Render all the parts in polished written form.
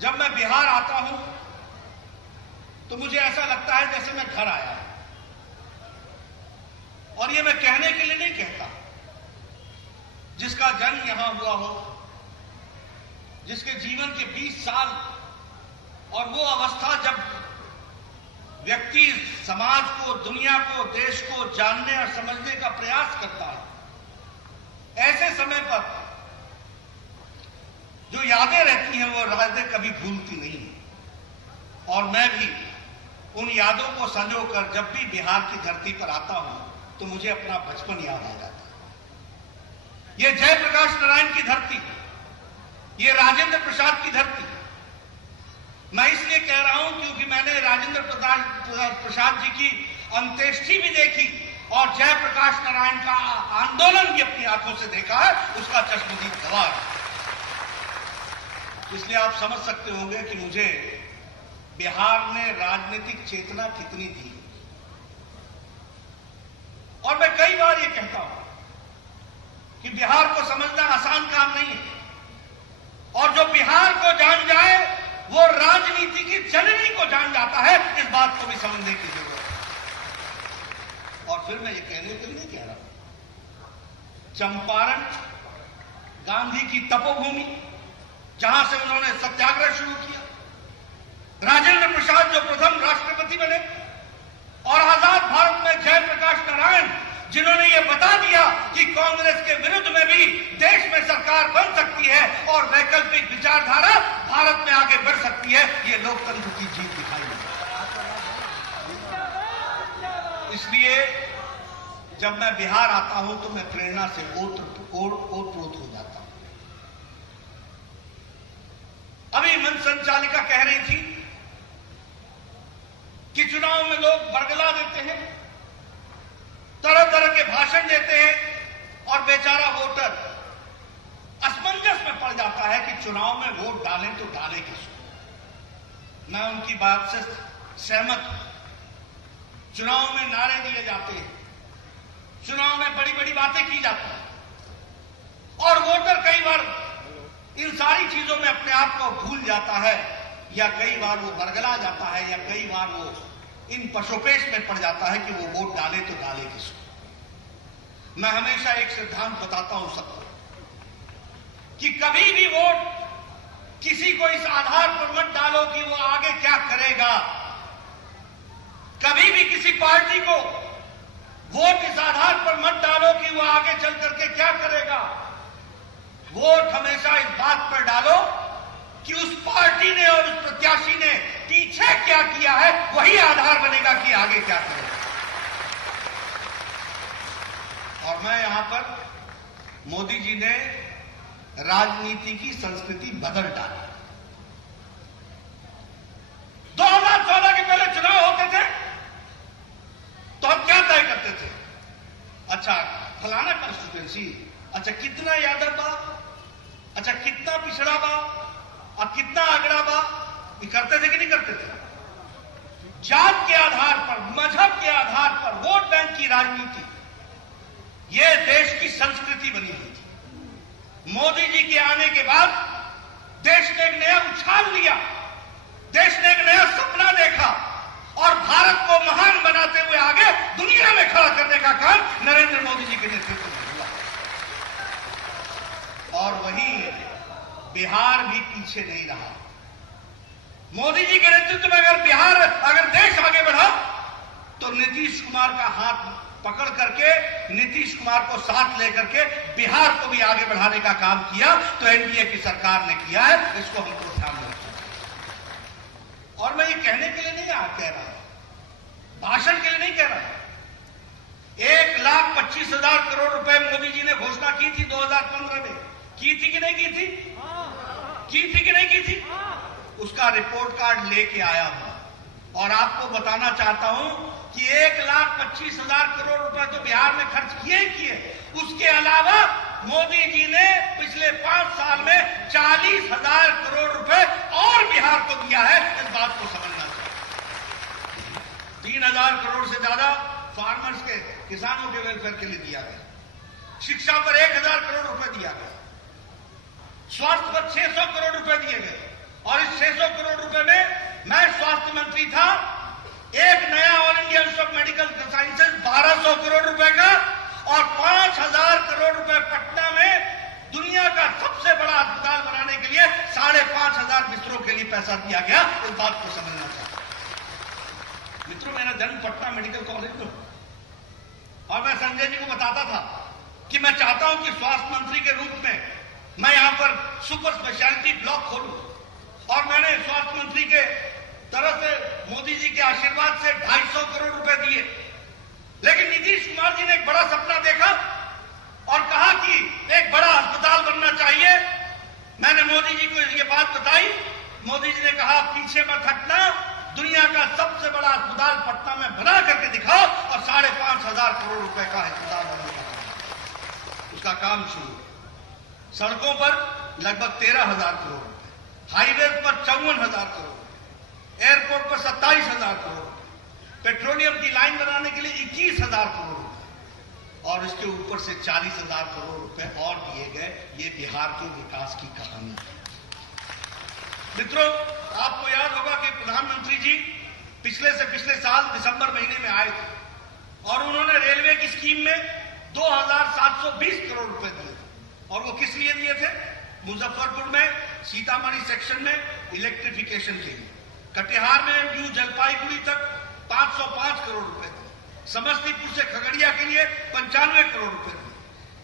जब मैं बिहार आता हूं तो मुझे ऐसा लगता है जैसे मैं घर आया हूं। और ये मैं कहने के लिए नहीं कहता। जिसका जन्म यहां हुआ हो, जिसके जीवन के 20 साल और वो अवस्था जब व्यक्ति समाज को, दुनिया को, देश को जानने और समझने का प्रयास करता है, ऐसे समय पर जो यादें रहती हैं वो यादें कभी भूलती नहीं है। और मैं भी उन यादों को संजोकर जब भी बिहार की धरती पर आता हूं तो मुझे अपना बचपन याद आ जाता है। ये जयप्रकाश नारायण की धरती, ये राजेंद्र प्रसाद की धरती। मैं इसलिए कह रहा हूं क्योंकि मैंने राजेंद्र प्रसाद जी की अंत्येष्टि भी देखी और जयप्रकाश नारायण का आंदोलन भी अपनी आंखों से देखा है, उसका चश्मदीद गवाह है। इसलिए आप समझ सकते होंगे कि मुझे बिहार में राजनीतिक चेतना कितनी थी। और मैं कई बार ये कहता हूं कि बिहार को समझना आसान काम नहीं है। और जो बिहार को जान जाए वो राजनीति की जननी को जान जाता है। इस बात को भी समझने की जरूरत है। और फिर मैं ये कहने के लिए नहीं कह रहा। चंपारण गांधी की तपोभूमि, जहां से उन्होंने सत्याग्रह शुरू किया, राजेंद्र प्रसाद जो प्रथम राष्ट्रपति बने, और आजाद भारत में जयप्रकाश नारायण जिन्होंने ये बता दिया कि कांग्रेस के विरुद्ध में भी देश में सरकार बन सकती है और वैकल्पिक विचारधारा भारत में आगे बढ़ सकती है। ये लोकतंत्र की जीत दिखाई दी। इसलिए जब मैं बिहार आता हूं तो मैं प्रेरणा से ओतप्रोत हो जाता हूं। अभी मंच संचालिका कह रही थी कि चुनाव में लोग बरगला देते हैं, तरह तरह के भाषण देते हैं और बेचारा वोटर असमंजस में पड़ जाता है कि चुनाव में वोट डालें तो डालें किसको। मैं उनकी बात से सहमत हूं। चुनाव में नारे दिए जाते हैं, चुनाव में बड़ी बड़ी बातें की जाती हैं और वोटर कई बार इन सारी चीजों में अपने आप को भूल जाता है, या कई बार वो बरगला जाता है, या कई बार वो इन पशोपेश में पड़ जाता है कि वो वोट डाले तो डाले किसको। मैं हमेशा एक सिद्धांत बताता हूं सबको कि कभी भी वोट किसी को इस आधार पर मत डालो कि वो आगे क्या करेगा। कभी भी किसी पार्टी को वोट इस आधार पर मत डालो कि वो आगे चल करके क्या करेगा। वोट हमेशा इस बात पर डालो कि उस पार्टी ने और उस प्रत्याशी ने पीछे क्या किया है, वही आधार बनेगा कि आगे क्या करेगा। और मैं यहां पर मोदी जी ने राजनीति की संस्कृति बदल डाली। 2014 के पहले चुनाव होते थे तो हम क्या तय करते थे, अच्छा फलाना कॉन्स्टिट्यूएंसी, अच्छा कितना यादव बा, अच्छा कितना पिछड़ा बा, अब कितना आगरा बा, ये करते थे कि नहीं करते थे। जात के आधार पर, मजहब के आधार पर वोट बैंक की राजनीति, ये देश की संस्कृति बनी हुई थी। मोदी जी के आने के बाद देश ने एक नया उछाल लिया, देश ने एक नया सपना देखा और भारत को महान बनाते हुए आगे दुनिया में खड़ा करने का काम नरेंद्र मोदी जी के नेतृत्व में हुआ। और वहीं बिहार भी पीछे नहीं रहा। मोदी जी के नेतृत्व में अगर देश आगे बढ़ा तो नीतीश कुमार का हाथ पकड़ करके, नीतीश कुमार को साथ लेकर के बिहार को भी आगे बढ़ाने का काम किया। तो एनडीए की सरकार ने किया है, इसको हमको ध्यान रखना चाहिए। और मैं ये कहने के लिए नहीं कह रहा, भाषण के लिए नहीं कह रहा। 1,25,000 करोड़ रुपए मोदी जी ने घोषणा की थी 2015 में, की थी कि नहीं की थी, की थी कि नहीं की थी। उसका रिपोर्ट कार्ड लेके आया हूं और आपको बताना चाहता हूं कि 1,25,000 करोड़ रुपए तो बिहार में खर्च किए ही किए। उसके अलावा मोदी जी ने पिछले 5 साल में 40,000 करोड़ रुपए और बिहार को दिया है। इस बात को समझना चाहिए। 3,000 करोड़ से ज्यादा फार्मर्स के, किसानों के वेलफेयर के लिए दिया गया। शिक्षा पर 1,000 करोड़ रुपए दिया गया। स्वास्थ्य पर 600 करोड़ रुपए दिए गए और इस 600 मंत्री था, एक नया all India institute of medical sciences 1200 crore रुपए का और 5000 करोड़ रुपए पटना में दुनिया का सबसे बड़ा अस्पताल बनाने के लिए 5500 बिस्तरों के लिए पैसा दिया गया। इस बात को समझना चाहिए। मित्रों, मेरा जन्म पटना मेडिकल कॉलेज में और मैं संजय जी को बताता था कि मैं चाहता हूं कि स्वास्थ्य मंत्री के रूप में मैं यहां पर सुपर स्पेशलिटी ब्लॉक खोलूं और मैंने स्वास्थ्य मंत्री के तरफ से मोदी जी के आशीर्वाद से 250 करोड़ रुपए दिए। लेकिन नीतीश कुमार जी ने एक बड़ा सपना देखा और कहा कि एक बड़ा अस्पताल बनना चाहिए। मैंने मोदी जी को ये बात बताई। मोदी जी ने कहा पीछे मत हटना, दुनिया का सबसे बड़ा अस्पताल पटना में बना करके दिखाओ और 5500 करोड़ रुपए का अस्पताल बनने का उसका काम शुरू। सड़कों पर लगभग 13,000 करोड़ रुपए, हाईवे पर 54,000 करोड़, एयरपोर्ट पर 27,000 करोड़, पेट्रोलियम की लाइन बनाने के लिए 21,000 करोड़ रुपए और इसके ऊपर से 40,000 करोड़ रुपए और दिए गए। ये बिहार के विकास की कहानी है। मित्रों, आपको याद होगा कि प्रधानमंत्री जी पिछले साल दिसंबर महीने में आए थे और उन्होंने रेलवे की स्कीम में 2,720 करोड़ रुपए दिए थे। और वो किस लिए दिए थे? मुजफ्फरपुर में सीतामढ़ी सेक्शन में इलेक्ट्रिफिकेशन के लिए, कटिहार में न्यू जलपाईगुड़ी तक 505 करोड़ रुपए थे, समस्तीपुर से खगड़िया के लिए 95 करोड़ रुपए थे,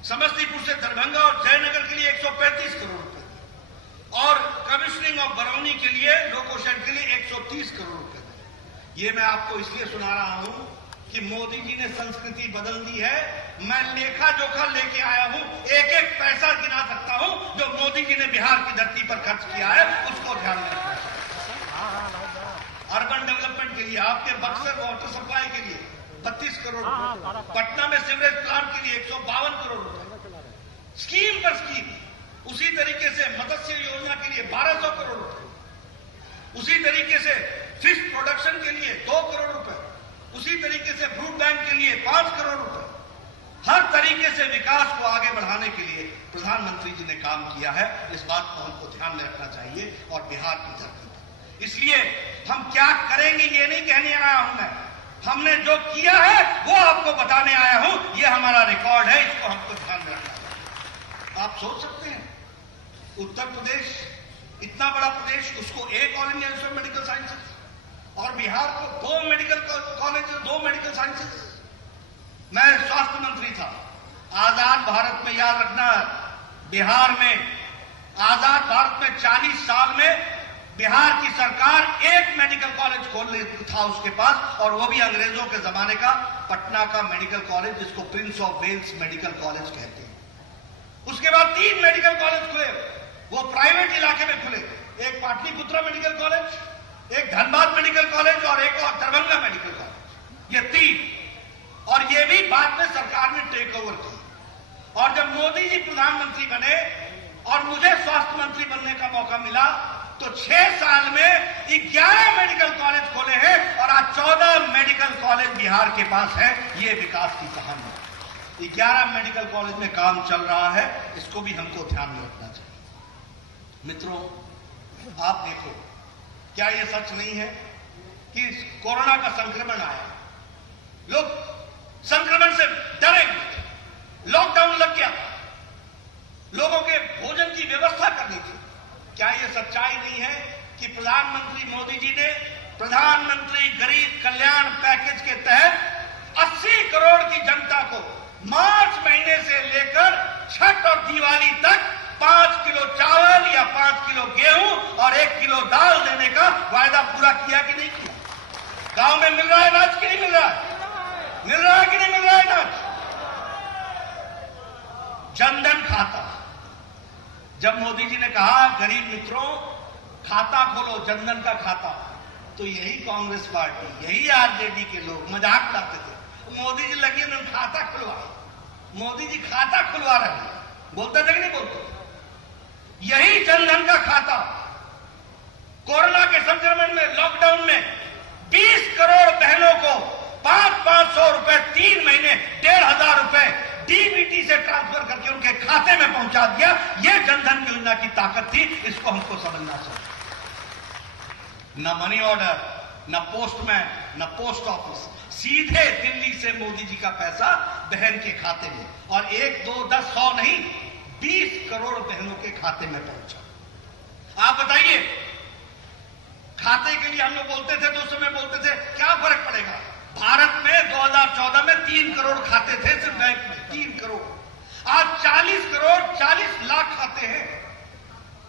समस्तीपुर से दरभंगा और जयनगर के लिए 135 करोड़ रुपए थे और कमिश्नरिंग ऑफ बरौनी के लिए लोको शेड के लिए 130 करोड़ रुपए थे। ये मैं आपको इसलिए सुना रहा हूं कि मोदी जी ने संस्कृति बदल दी है। मैं लेखा जोखा लेके आया हूं, एक एक पैसा गिना सकता हूं जो मोदी जी ने बिहार की धरती पर खर्च किया है, उसको ध्यान में रखना चाहिए। अर्बन डेवलपमेंट के लिए, आपके बक्सर वाटर सप्लाई के लिए 32 करोड़ रुपए, पटना में सीवरेज प्लांट के लिए 152 करोड़ रुपए, स्कीम पर स्कीम। उसी तरीके से मत्स्य योजना के लिए 1200 करोड़ रुपए, उसी तरीके से फिश प्रोडक्शन के लिए 2 करोड़ रुपए, उसी तरीके से फ्रूट बैंक के लिए 5 करोड़ रुपए। हर तरीके से विकास को आगे बढ़ाने के लिए प्रधानमंत्री जी ने काम किया है। इस बात को हमको ध्यान में रखना चाहिए और बिहार की धरती पर। इसलिए हम क्या करेंगे ये नहीं कहने आया हूं मैं, हमने जो किया है वो आपको बताने आया हूं। ये हमारा रिकॉर्ड है, इसको हमको ध्यान में रखना चाहिए। आप सोच सकते हैं उत्तर प्रदेश इतना बड़ा प्रदेश, उसको एक all India institute of medical sciences और बिहार को 2 मेडिकल कॉलेजेस, 2 मेडिकल साइंसेज। मैं स्वास्थ्य मंत्री था। आजाद भारत में, याद रखना, बिहार में आजाद भारत में 40 साल में बिहार की सरकार एक मेडिकल कॉलेज खोल था उसके पास, और वो भी अंग्रेजों के जमाने का, पटना का मेडिकल कॉलेज, जिसको Prince of Wales Medical College कहते हैं। उसके बाद 3 मेडिकल कॉलेज खुले, वो प्राइवेट इलाके में खुले। एक पाटलिपुत्रा मेडिकल कॉलेज, एक धनबाद मेडिकल कॉलेज और एक और दरभंगा मेडिकल कॉलेज। ये 3, और ये भी बाद में सरकार ने टेक ओवर की। और जब मोदी जी प्रधानमंत्री बने और मुझे स्वास्थ्य मंत्री बनने का मौका मिला तो 6 साल में 11 मेडिकल कॉलेज खोले हैं और आज 14 मेडिकल कॉलेज बिहार के पास है। ये विकास की कहानी है। 11 मेडिकल कॉलेज में काम चल रहा है, इसको भी हमको ध्यान में रखना चाहिए। मित्रों, आप देखो, क्या ये सच नहीं है कि कोरोना का संक्रमण आया, लोग संक्रमण से डरे, लॉकडाउन लग गया, लोगों के भोजन की व्यवस्था करनी थी। क्या यह सच्चाई नहीं है कि प्रधानमंत्री मोदी जी ने प्रधानमंत्री गरीब कल्याण पैकेज के तहत 80 करोड़ की जनता को मार्च महीने से लेकर छठ और दिवाली तक 5 किलो चावल या 5 किलो गेहूं और 1 किलो दाल देने का वायदा पूरा किया कि नहीं किया? गांव में मिल रहा है अनाज कि नहीं मिल रहा है? मिल रहा है कि नहीं मिल रहा है अनाज? जनधन खाता, जब मोदी जी ने कहा गरीब मित्रों खाता खोलो, जनधन का खाता, तो यही कांग्रेस पार्टी, यही आरजेडी के लोग मजाक उड़ाते थे। मोदी जी लगी उन्होंने खाता खुलवाया, मोदी जी खाता खुलवा रहे हैं, बोलते थे कि नहीं बोलते? यही जनधन का खाता कोरोना के संक्रमण में, लॉकडाउन में 20 करोड़ बहनों को 500 रुपए 3 महीने 1,500 रुपए डीबीटी से ट्रांसफर करके उनके खाते में पहुंचा दिया। यह जनधन योजना की ताकत थी, इसको हमको समझना चाहिए। न मनी ऑर्डर, न पोस्टमैन, न पोस्ट ऑफिस, सीधे दिल्ली से मोदी जी का पैसा बहन के खाते में, और 1, 2, 10, 100 नहीं, 20 करोड़ बहनों के खाते में पहुंचा। आप बताइए, खाते के लिए हम लोग बोलते थे तो उस समय बोलते थे क्या फर्क पड़ेगा। भारत में 2014 में 3 करोड़ खाते थे सिर्फ बैंक में, 3 करोड़। आज 40 करोड़ 40 लाख खाते हैं,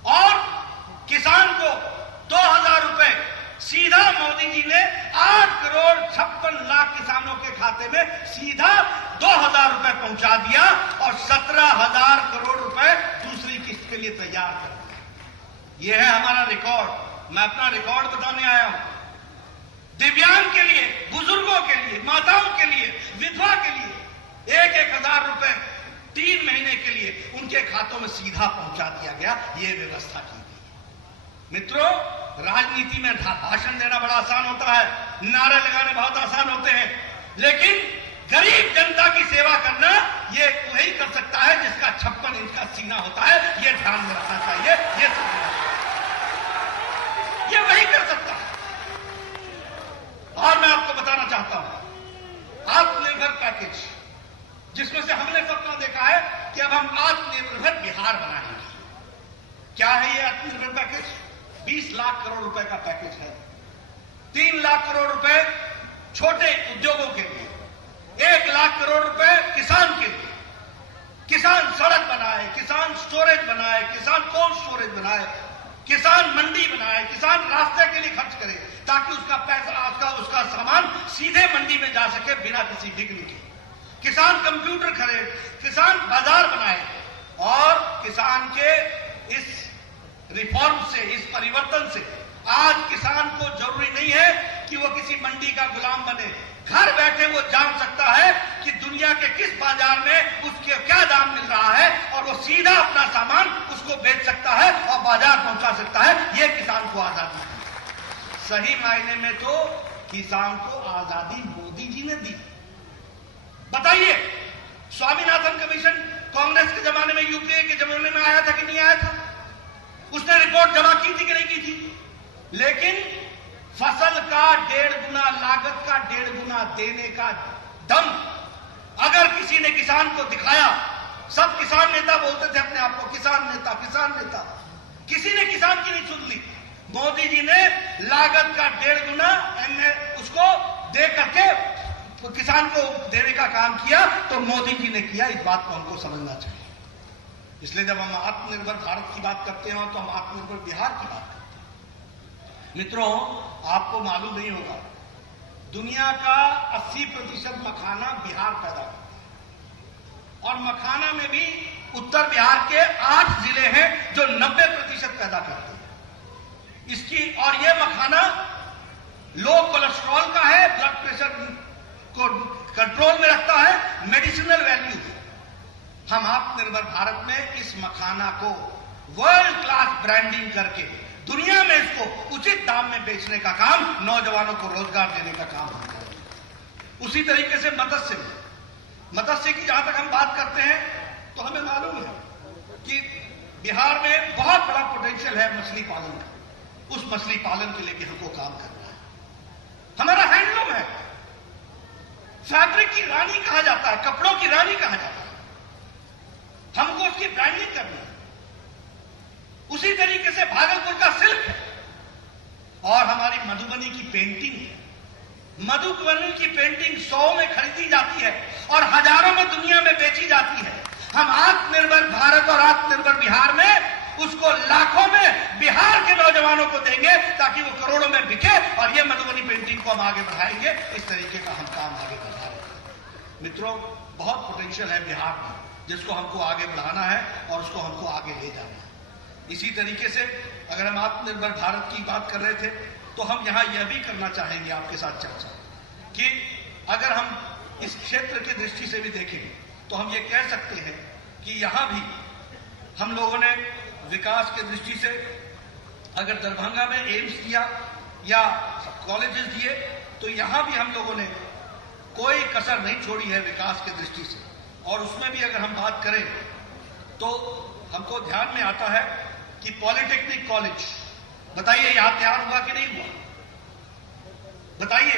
और किसान को 2000 रुपए सीधा मोदी जी ने 8 करोड़ 56 लाख किसानों के खाते में सीधा 2000 रुपए पहुंचा दिया, और 17,000 करोड़ रुपए दूसरी किस्त के लिए तैयार कर दिया। यह है हमारा रिकॉर्ड। मैं अपना रिकॉर्ड बताने आया हूं। दिव्यांग के लिए, बुजुर्गों के लिए, माताओं के लिए, विधवा के लिए 1,000 रुपए 3 महीने के लिए उनके खातों में सीधा पहुंचा दिया गया। यह व्यवस्था की गई। मित्रों, राजनीति में भाषण देना बड़ा आसान होता है, नारे लगाने बहुत आसान होते हैं, लेकिन गरीब जनता की सेवा करना यह वही कर सकता है जिसका 56 इंच का सीना होता है। यह ध्यान में रखना चाहिए, यह समझना चाहिए, ये वही कर सकता है। और मैं आपको बताना चाहता हूं, आत्मनिर्भर पैकेज, जिसमें से हमने सपना देखा है कि अब हम आत्मनिर्भर बिहार बनाएंगे। क्या है ये आत्मनिर्भर पैकेज? 20 लाख करोड़ रुपए का पैकेज है। 3 लाख करोड़ रुपए छोटे उद्योगों के लिए, 1 लाख करोड़ रुपए किसान के लिए। किसान सड़क बनाए, किसान स्टोरेज बनाए, किसान कोल्ड स्टोरेज बनाए, किसान मंडी बनाए, किसान रास्ते के लिए खर्च करे, ताकि उसका पैसा, उसका सामान सीधे मंडी में जा सके बिना किसी विघ्न के। किसान कंप्यूटर खरीद, किसान बाजार बनाए, और किसान के इस रिफॉर्म से, इस परिवर्तन से आज किसान को जरूरी नहीं है कि वो किसी मंडी का गुलाम बने। घर बैठे वो जान सकता है कि दुनिया के किस बाजार में उसके क्या दाम मिल रहा है, और वो सीधा अपना सामान उसको बेच सकता है और बाजार पहुंचा सकता है। ये किसान को आजादी दी। सही मायने में तो किसान को आजादी मोदी जी ने दी। बताइए, स्वामीनाथन कमीशन कांग्रेस के जमाने में, यूपीए के जमाने में आया था कि नहीं आया था? उसने रिपोर्ट जमा की थी कि नहीं की थी? लेकिन फसल का 1.5 गुना, लागत का 1.5 गुना देने का दम अगर किसी ने किसान को दिखाया, सब किसान नेता बोलते थे अपने आप को किसान नेता, किसान नेता, किसी ने किसान की नहीं सुन ली। मोदी जी ने लागत का 1.5 गुना उसको दे करके किसान को देने का काम किया, तो मोदी जी ने किया। इस बात को हमको समझना चाहिए। इसलिए जब हम आत्मनिर्भर भारत की बात करते हैं तो हम आत्मनिर्भर बिहार की बात करते हैं। मित्रों, आपको मालूम नहीं होगा, दुनिया का 80% मखाना बिहार पैदा करता है, और मखाना में भी उत्तर बिहार के 8 जिले हैं जो 90% पैदा करते हैं इसकी। और यह मखाना लो कोलेस्ट्रॉल का है, ब्लड प्रेशर को कंट्रोल में रखता है, मेडिसिनल वैल्यू है। हम आत्मनिर्भर भारत में इस मखाना को वर्ल्ड क्लास ब्रांडिंग करके दुनिया में इसको उचित दाम में बेचने का काम, नौजवानों को रोजगार देने का काम हम करेंगे। उसी तरीके से मत्स्य की जहां तक हम बात करते हैं, तो हमें मालूम है कि बिहार में बहुत बड़ा पोटेंशियल है मछली पालन का। उस मछली पालन के लिए भी हमको काम करना है। हमारा हैंडलूम है, फैब्रिक की रानी कहा जाता है, कपड़ों की रानी कहा जाता है, हमको उसकी ब्रांडिंग करनी है। उसी तरीके से भागलपुर का सिल्क है, और हमारी मधुबनी की पेंटिंग है। मधुबनी की पेंटिंग 100 में खरीदी जाती है और हजारों में दुनिया में बेची जाती है। हम आत्मनिर्भर भारत और आत्मनिर्भर बिहार में उसको लाखों में बिहार के नौजवानों को देंगे, ताकि वो करोड़ों में बिके, और ये मधुबनी पेंटिंग को हम आगे बढ़ाएंगे। इस तरीके का हम काम आगे बढ़ा रहे हैं। मित्रों, बहुत पोटेंशियल है बिहार में, जिसको हमको आगे बढ़ाना है और उसको हमको आगे ले जाना है। इसी तरीके से अगर हम आत्मनिर्भर भारत की बात कर रहे थे, तो हम यहां यह भी करना चाहेंगे आपके साथ चर्चा कि अगर हम इस क्षेत्र की दृष्टि से भी देखें, तो हम ये कह सकते हैं कि यहां भी हम लोगों ने विकास की दृष्टि से, अगर दरभंगा में एम्स दिया या कॉलेजेस दिए, तो यहां भी हम लोगों ने कोई कसर नहीं छोड़ी है विकास की दृष्टि से। और उसमें भी अगर हम बात करें, तो हमको ध्यान में आता है कि पॉलिटेक्निक कॉलेज, बताइए यहां तैयार हुआ कि नहीं हुआ? बताइए,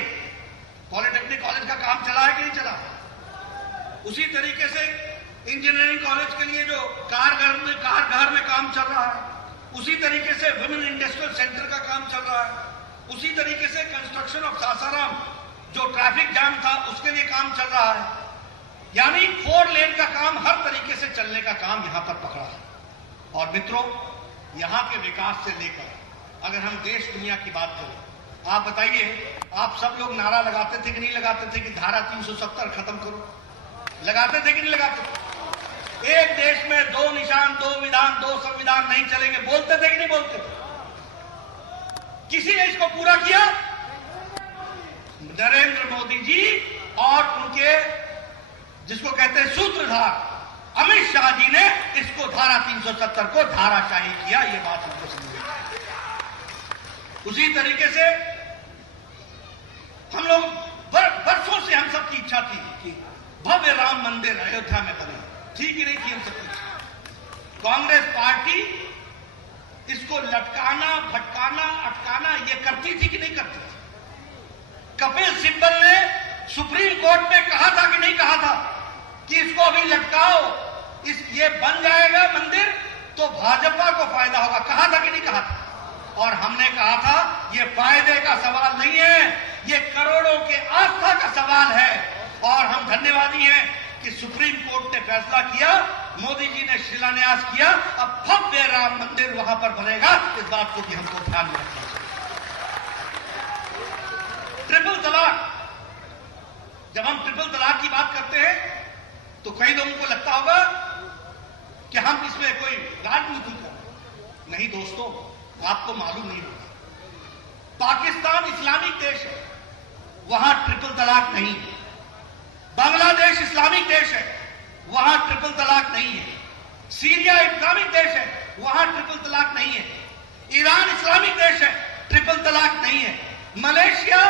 पॉलिटेक्निक कॉलेज का काम चला है कि नहीं चला? उसी तरीके से इंजीनियरिंग कॉलेज के लिए जो कारगर में काम चल रहा है, उसी तरीके से वुमेन इंडस्ट्रियल सेंटर का काम चल रहा है, उसी तरीके से कंस्ट्रक्शन ऑफ सासाराम जो ट्रैफिक जाम था उसके लिए काम चल रहा है। यानी 4 लेन का काम, हर तरीके से चलने का काम यहां पर पकड़ा है। और मित्रों, यहां के विकास से लेकर अगर हम देश दुनिया की बात करें, आप बताइए, आप सब लोग नारा लगाते थे कि नहीं लगाते थे कि धारा 370 खत्म करो? लगाते थे कि नहीं लगाते थे? एक देश में 2 निशान, 2 विधान, 2 संविधान नहीं चलेंगे, बोलते थे कि नहीं बोलते थे? किसी ने इसको पूरा किया? नरेंद्र मोदी जी और उनके जिसको कहते हैं सूत्रधार अमित शाह जी ने इसको धारा 370 को धाराशाही किया। ये बात हमको समझ। उसी तरीके से हम लोग वर्षों से हम सबकी इच्छा थी कि भव्य राम मंदिर अयोध्या में बने, ठीक ही नहीं थी हम सबकी इच्छा। कांग्रेस पार्टी इसको लटकाना, भटकाना, अटकाना ये करती थी कि नहीं करती थी? कपिल सिब्बल ने सुप्रीम कोर्ट में कहा था कि नहीं कहा था कि इसको अभी लटकाओ, ये बन जाएगा मंदिर तो भाजपा को फायदा होगा? कहा था कि नहीं कहा था? और हमने कहा था ये फायदे का सवाल नहीं है, ये करोड़ों के आस्था का सवाल है। और हम धन्यवादी हैं कि सुप्रीम कोर्ट ने फैसला किया, मोदी जी ने शिलान्यास किया, अब भव्य राम मंदिर वहां पर बनेगा। इस बात को भी हमको ध्यान में रखना चाहिए। ट्रिपल तलाक, जब हम ट्रिपल तलाक की बात करते हैं तो कई लोगों को लगता होगा कि हम इसमें कोई राजनीति कर रहे हैं। नहीं दोस्तों, आपको मालूम नहीं होगा, पाकिस्तान इस्लामिक देश है, वहां ट्रिपल तलाक नहीं है। बांग्लादेश इस्लामिक देश है, वहां ट्रिपल तलाक नहीं है। सीरिया इस्लामिक देश है, वहां ट्रिपल तलाक नहीं है। ईरान इस्लामिक देश है, ट्रिपल तलाक नहीं है। मलेशिया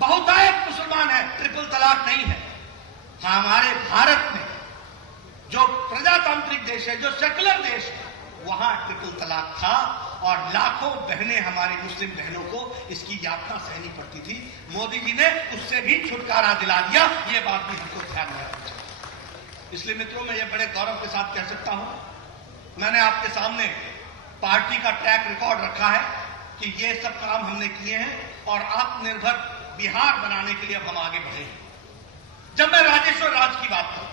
बहुतायत मुसलमान है, ट्रिपल तलाक नहीं है। हमारे भारत में जो प्रजातांत्रिक देश है, जो सेकुलर देश है, वहां ट्रिपल तलाक था और लाखों बहनें, हमारी मुस्लिम बहनों को इसकी यातना सहनी पड़ती थी। मोदी जी ने उससे भी छुटकारा दिला दिया। ये बात भी हमको ध्यान में रखनी चाहिए। इसलिए मित्रों, मैं ये बड़े गौरव के साथ कह सकता हूं, मैंने आपके सामने पार्टी का ट्रैक रिकॉर्ड रखा है कि ये सब काम हमने किए हैं और आत्मनिर्भर बिहार बनाने के लिए अब हम आगे बढ़े हैं। जब मैं राजेश्वर राज की बात करता हूं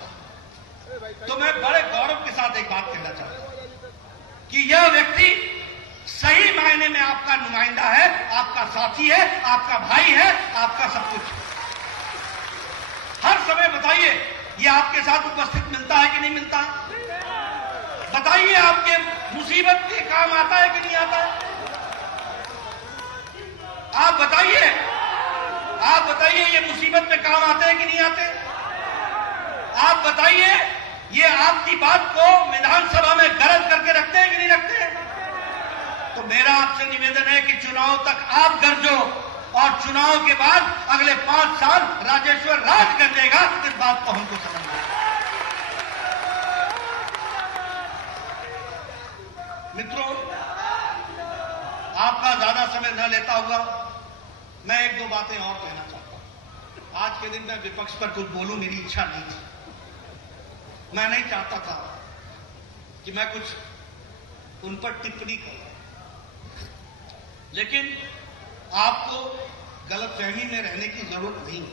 तो मैं बड़े गौरव के साथ एक बात कहना चाहता हूं कि यह व्यक्ति सही मायने में आपका नुमाइंदा है, आपका साथी है, आपका भाई है, आपका सब कुछ। हर समय बताइए, ये आपके साथ उपस्थित मिलता है कि नहीं मिलता? बताइए, आपके मुसीबत के काम आता है कि नहीं आता है? आप बताइए, ये मुसीबत में काम आते हैं कि नहीं आते? आप बताइए, ये आपकी बात को विधानसभा में दर्ज करके रखते हैं कि नहीं रखते हैं? तो मेरा आपसे निवेदन है कि चुनाव तक आप गरजो और चुनाव के बाद अगले 5 साल राजेश्वर राज कर देगा। इस बात को हमको समझना है। मित्रों, आपका ज्यादा समय न लेता हुआ मैं 1-2 बातें और कहना चाहता हूं। आज के दिन मैं विपक्ष पर कुछ बोलूं, मेरी इच्छा नहीं थी। मैं नहीं चाहता था कि मैं कुछ उन पर टिप्पणी करूं, लेकिन आपको गलतफहमी में रहने की जरूरत नहीं है।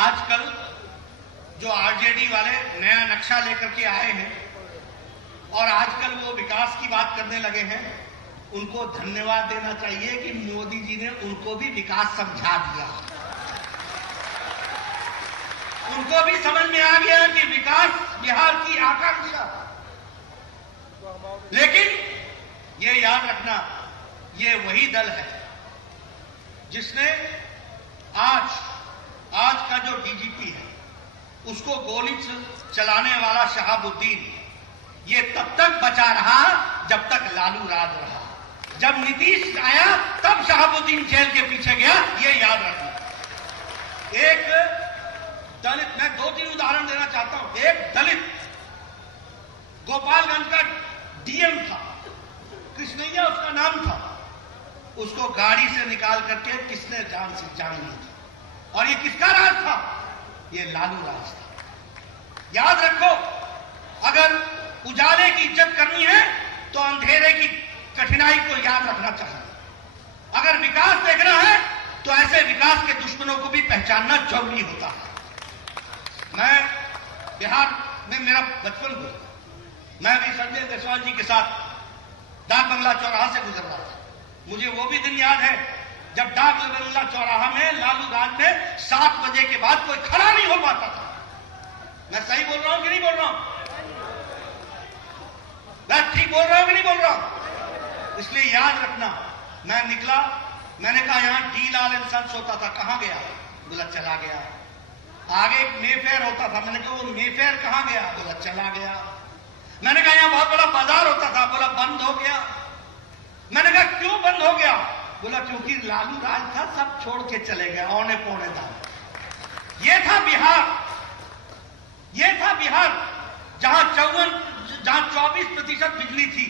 आजकल जो आरजेडी वाले नया नक्शा लेकर के आए हैं और आजकल वो विकास की बात करने लगे हैं, उनको धन्यवाद देना चाहिए कि मोदी जी ने उनको भी विकास समझा दिया। उनको भी समझ में आ गया कि विकास बिहार की आकांक्षा। लेकिन ये याद रखना, ये वही दल है जिसने आज का जो डीजीपी है उसको गोली चलाने वाला शहाबुद्दीन, ये तब तक बचा रहा जब तक लालू राज रहा। जब नीतीश आया तब शहाबुद्दीन जेल के पीछे गया, ये याद रखना। एक दलित, मैं 2-3 उदाहरण देना चाहता हूं। एक दलित गोपालगंज का डीएम था, कृष्णैया उसका नाम था। उसको गाड़ी से निकाल करके किसने जान से जान ली थी। और ये किसका राज था? ये लालू राज था। याद रखो, अगर उजाले की इज्जत करनी है तो अंधेरे की कठिनाई को याद रखना चाहिए। अगर विकास देखना है तो ऐसे विकास के दुश्मनों को भी पहचानना जरूरी होता है। मैं बिहार में मेरा बचपन गुजरा, मैं भी संजय जायसवाल जी के साथ डाक बंगला चौराहा से गुजर रहा था। मुझे वो भी दिन याद है जब डाक बंगला चौराहा में लालू राज में 7 बजे के बाद कोई खड़ा नहीं हो पाता था। मैं सही बोल रहा हूं कि नहीं बोल रहा हूं? मैं ठीक बोल रहा हूं कि नहीं बोल रहा हूं? इसलिए याद रखना, मैं निकला, मैंने कहा यहां डी लाल एंड सन्स होता था, कहां गया? बोला चला गया। आगे एक मेफेयर होता था, मैंने कहा वो मेफेयर कहां गया? बोला चला गया। मैंने कहा यहां बहुत बड़ा बाजार होता था, बोला बंद हो गया। मैंने कहा क्यों बंद हो गया? बोला क्योंकि लालू राज था, सब छोड़ के चले गए औने पौने दाम। ये था बिहार, ये था बिहार जहां 24% बिजली थी।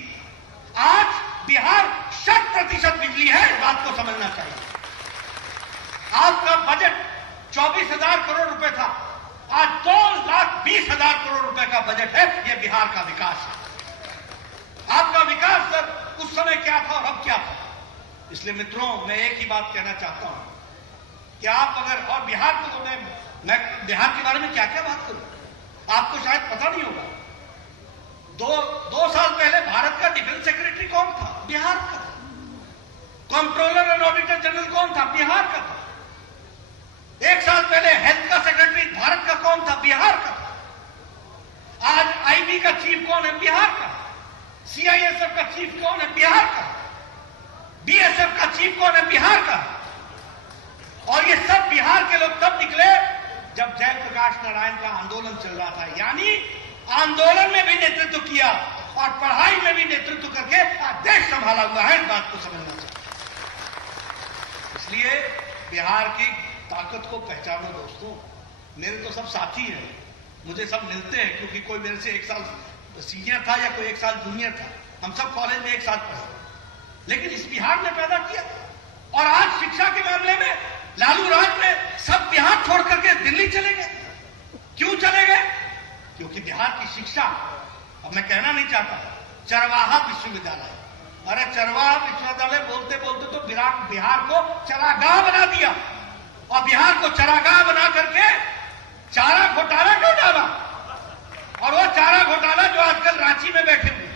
आज बिहार 100% बिजली है, इस बात को समझना चाहिए। आपका बजट 24,000 करोड़ रुपए था, आज 2,20,000 करोड़ रुपए का बजट है। यह बिहार का विकास है। आपका विकास सर उस समय क्या था और अब क्या था? इसलिए मित्रों, मैं एक ही बात कहना चाहता हूं कि आप अगर, और बिहार को मैं बिहार के बारे में क्या क्या बात करूं, आपको शायद पता नहीं होगा। दो साल पहले भारत का डिफेंस सेक्रेटरी कौन था? बिहार का था। कंट्रोलर एंड ऑडिटर जनरल कौन था? बिहार का था। 1 साल पहले हेल्थ का सेक्रेटरी भारत का कौन था? बिहार का था। आज आईबी का चीफ कौन है? बिहार का। सीआईएसएफ का चीफ कौन है? बिहार का। बीएसएफ का चीफ कौन है? बिहार का। और ये सब बिहार के लोग तब निकले जब जयप्रकाश नारायण का आंदोलन चल रहा था। यानी आंदोलन में भी नेतृत्व किया और पढ़ाई में भी नेतृत्व करके आज देश संभाला हुआ है, इस बात को समझना चाहिए। इसलिए बिहार की ताकत को पहचानो दोस्तों। मेरे तो सब साथी हैं, मुझे सब मिलते हैं, क्योंकि कोई मेरे से 1 साल सीनियर था या कोई 1 साल जूनियर था। हम सब कॉलेज में एक साथ पढ़े, लेकिन इस बिहार ने पैदा किया। और आज शिक्षा के मामले में लालू राज में सब बिहार छोड़ करके दिल्ली चले गए। क्यों चले गए? क्योंकि बिहार की शिक्षा, अब मैं कहना नहीं चाहता, चरवाहा विश्वविद्यालय, अरे चरवाहा विश्वविद्यालय बोलते बोलते तो बिहार को चरागाह बना दिया। और बिहार को चरागाह बना करके चारा घोटाला क्यों डाला? और वो चारा घोटाला जो आजकल रांची में बैठे हुए,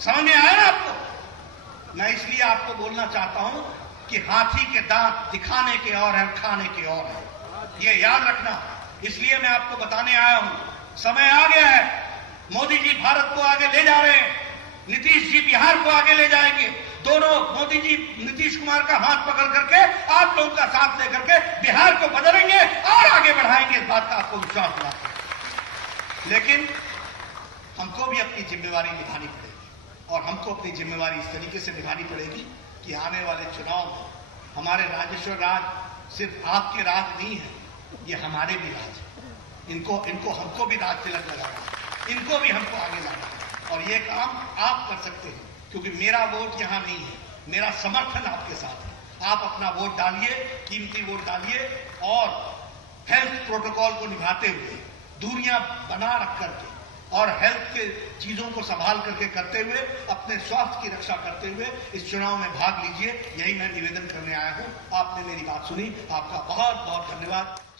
समझ में आया ना आपको? मैं इसलिए आपको बोलना चाहता हूं कि हाथी के दांत दिखाने के और है, खाने के और है, ये याद रखना। इसलिए मैं आपको बताने आया हूं, समय आ गया है। मोदी जी भारत को आगे ले जा रहे हैं, नीतीश जी बिहार को आगे ले जाएंगे। दोनों, मोदी जी नीतीश कुमार का हाथ पकड़ करके आप लोगों का साथ लेकर के बिहार को बदलेंगे और आगे बढ़ाएंगे, इस बात का आपको विश्वास दिलाते हैं। लेकिन हमको भी अपनी जिम्मेवारी निभानी पड़ेगी, और हमको अपनी जिम्मेवारी इस तरीके से निभानी पड़ेगी कि आने वाले चुनाव में हमारे राजेश्वर राज सिर्फ आपके राज नहीं है, ये हमारे भी राज है। इनको हमको भी राज तिलक लगाना है, इनको भी हमको आगे लाना है। और ये काम आप कर सकते हैं, क्योंकि मेरा वोट यहां नहीं है, मेरा समर्थन आपके साथ है। आप अपना वोट डालिए, कीमती वोट डालिए, और हेल्थ प्रोटोकॉल को निभाते हुए, दूरियां बना रख करके और हेल्थ के चीजों को संभाल करके करते हुए, अपने स्वास्थ्य की रक्षा करते हुए इस चुनाव में भाग लीजिए। यही मैं निवेदन करने आया हूं। आपने मेरी बात सुनी, आपका बहुत बहुत धन्यवाद।